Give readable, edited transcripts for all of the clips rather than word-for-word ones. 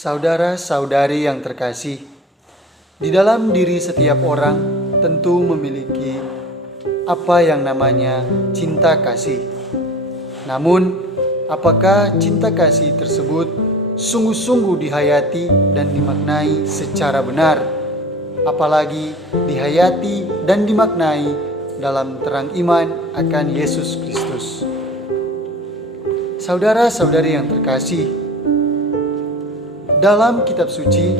Saudara-saudari yang terkasih, di dalam diri setiap orang tentu memiliki apa yang namanya cinta kasih. Namun, apakah cinta kasih tersebut sungguh-sungguh dihayati dan dimaknai secara benar? Apalagi dihayati dan dimaknai dalam terang iman akan Yesus Kristus. Saudara-saudari yang terkasih, dalam kitab suci,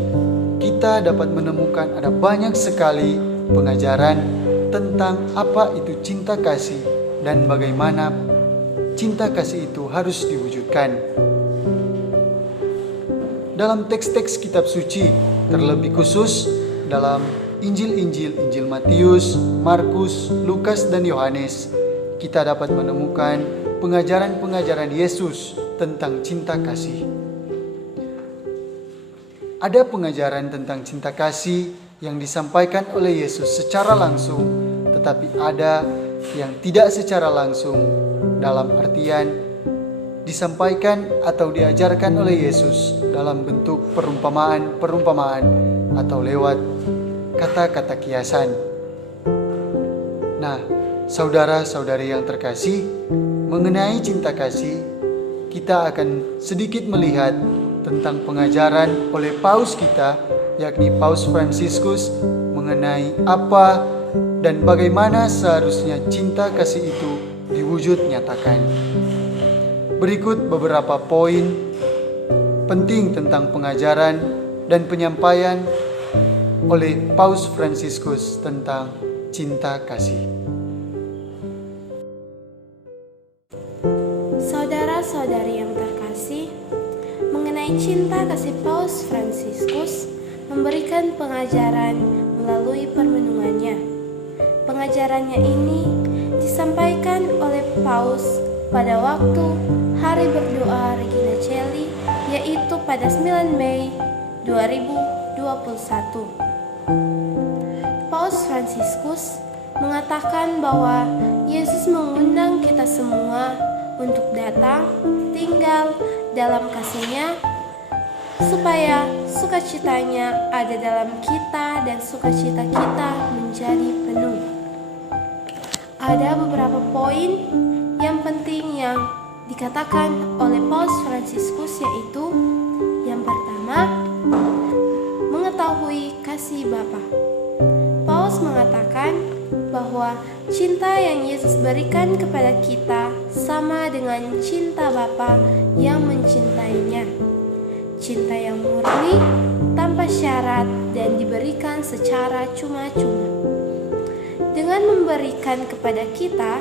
kita dapat menemukan ada banyak sekali pengajaran tentang apa itu cinta kasih dan bagaimana cinta kasih itu harus diwujudkan. Dalam teks-teks kitab suci, terlebih khusus dalam Injil Matius, Markus, Lukas, dan Yohanes, kita dapat menemukan pengajaran-pengajaran Yesus tentang cinta kasih. Ada pengajaran tentang cinta kasih yang disampaikan oleh Yesus secara langsung, tetapi ada yang tidak secara langsung, dalam artian disampaikan atau diajarkan oleh Yesus dalam bentuk perumpamaan atau lewat kata-kata kiasan. Nah, saudara-saudari yang terkasih, mengenai cinta kasih, kita akan sedikit melihat tentang pengajaran oleh Paus kita, yakni Paus Fransiskus, mengenai apa dan bagaimana seharusnya cinta kasih itu diwujud nyatakan. Berikut beberapa poin penting tentang pengajaran dan penyampaian oleh Paus Fransiskus tentang cinta kasih. Saudara-saudari yang terkasih, mengenai cinta kasih, Paus Fransiskus memberikan pengajaran melalui permenungannya. Pengajarannya ini disampaikan oleh Paus pada waktu Hari Berdoa Regina Coeli, yaitu pada 9 Mei 2021. Paus Fransiskus mengatakan bahwa Yesus mengundang kita semua untuk datang tinggal dalam kasih-Nya, supaya sukacitanya ada dalam kita dan sukacita kita menjadi penuh. Ada beberapa poin yang penting yang dikatakan oleh Paus Fransiskus, yaitu yang pertama, mengetahui kasih Bapa. Paus mengatakan bahwa cinta yang Yesus berikan kepada kita sama dengan cinta Bapa yang mencintainya. Cinta yang murni, tanpa syarat, dan diberikan secara cuma-cuma. Dengan memberikan kepada kita,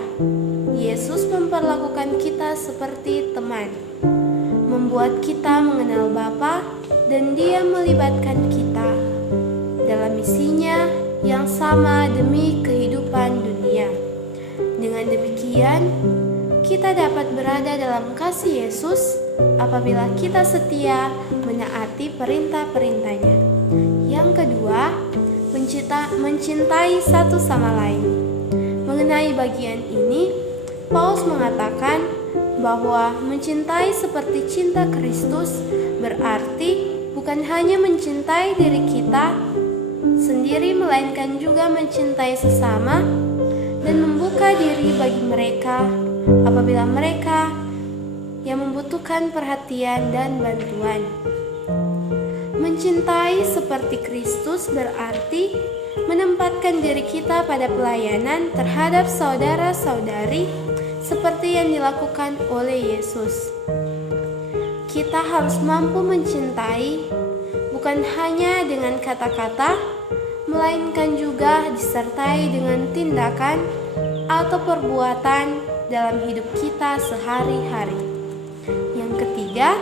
Yesus memperlakukan kita seperti teman, membuat kita mengenal Bapa, dan Dia melibatkan kita dalam misinya yang sama demi kehidupan dunia. Dengan demikian, kita dapat berada dalam kasih Yesus apabila kita setia menaati perintah-perintahnya. Yang kedua, mencintai satu sama lain. Mengenai bagian ini, Paus mengatakan bahwa mencintai seperti cinta Kristus berarti bukan hanya mencintai diri kita sendiri, melainkan juga mencintai sesama dan membuka diri bagi mereka apabila mereka yang membutuhkan perhatian dan bantuan. Mencintai seperti Kristus berarti menempatkan diri kita pada pelayanan terhadap saudara-saudari seperti yang dilakukan oleh Yesus. Kita harus mampu mencintai bukan hanya dengan kata-kata, melainkan juga disertai dengan tindakan atau perbuatan dalam hidup kita sehari-hari. Yang ketiga,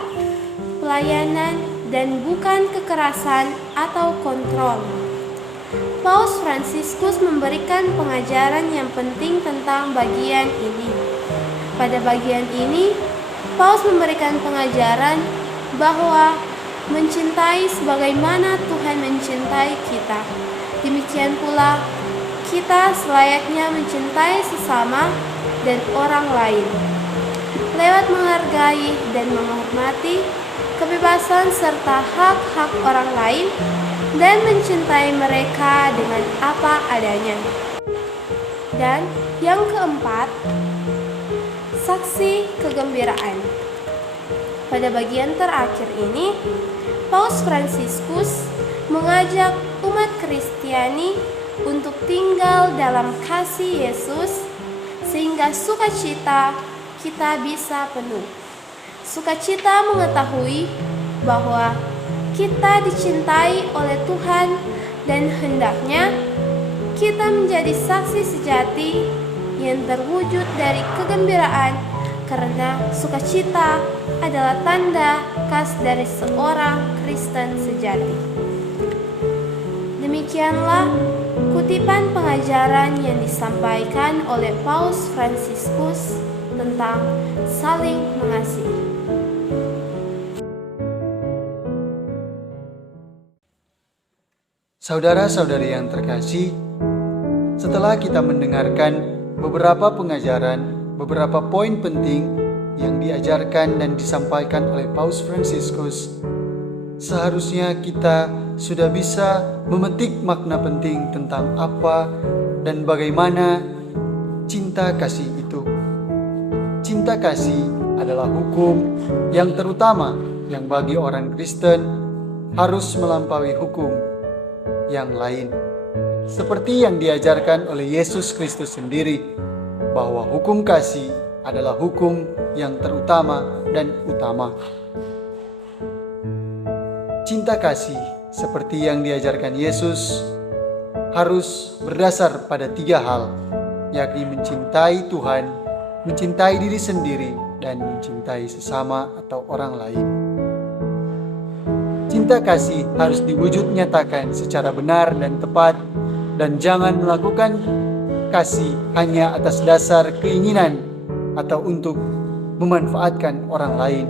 pelayanan dan bukan kekerasan atau kontrol. Paus Fransiskus memberikan pengajaran yang penting tentang bagian ini. Pada bagian ini, Paus memberikan pengajaran bahwa mencintai sebagaimana Tuhan mencintai kita. Demikian pula, kita selayaknya mencintai sesama dan orang lain. Lewat menghargai dan menghormati, kebebasan serta hak-hak orang lain, dan mencintai mereka dengan apa adanya. Dan yang keempat, saksi kegembiraan. Pada bagian terakhir ini, Paus Fransiskus mengajak umat Kristiani untuk tinggal dalam kasih Yesus sehingga sukacita kita bisa penuh. Sukacita mengetahui bahwa kita dicintai oleh Tuhan dan hendaknya kita menjadi saksi sejati yang terwujud dari kegembiraan, karena sukacita adalah tanda khas dari seorang Kristen sejati. Demikianlah kutipan pengajaran yang disampaikan oleh Paus Fransiskus tentang saling mengasihi. Saudara-saudari yang terkasih, setelah kita mendengarkan beberapa pengajaran, beberapa poin penting yang diajarkan dan disampaikan oleh Paus Fransiskus, seharusnya kita sudah bisa memetik makna penting tentang apa dan bagaimana cinta kasih itu. Cinta kasih adalah hukum yang terutama yang bagi orang Kristen harus melampaui hukum yang lain. Seperti yang diajarkan oleh Yesus Kristus sendiri, bahwa hukum kasih adalah hukum yang terutama dan utama. Cinta kasih seperti yang diajarkan Yesus harus berdasar pada 3 hal, yakni mencintai Tuhan, mencintai diri sendiri, dan mencintai sesama atau orang lain. Cinta kasih harus diwujud nyatakan secara benar dan tepat, dan jangan melakukan kasih hanya atas dasar keinginan atau untuk memanfaatkan orang lain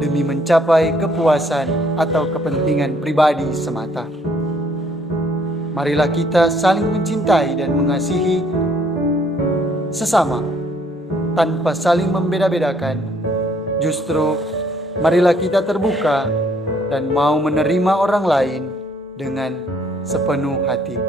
demi mencapai kepuasan atau kepentingan pribadi semata. Marilah kita saling mencintai dan mengasihi sesama tanpa saling membeda-bedakan. Justru marilah kita terbuka dan mau menerima orang lain dengan sepenuh hati.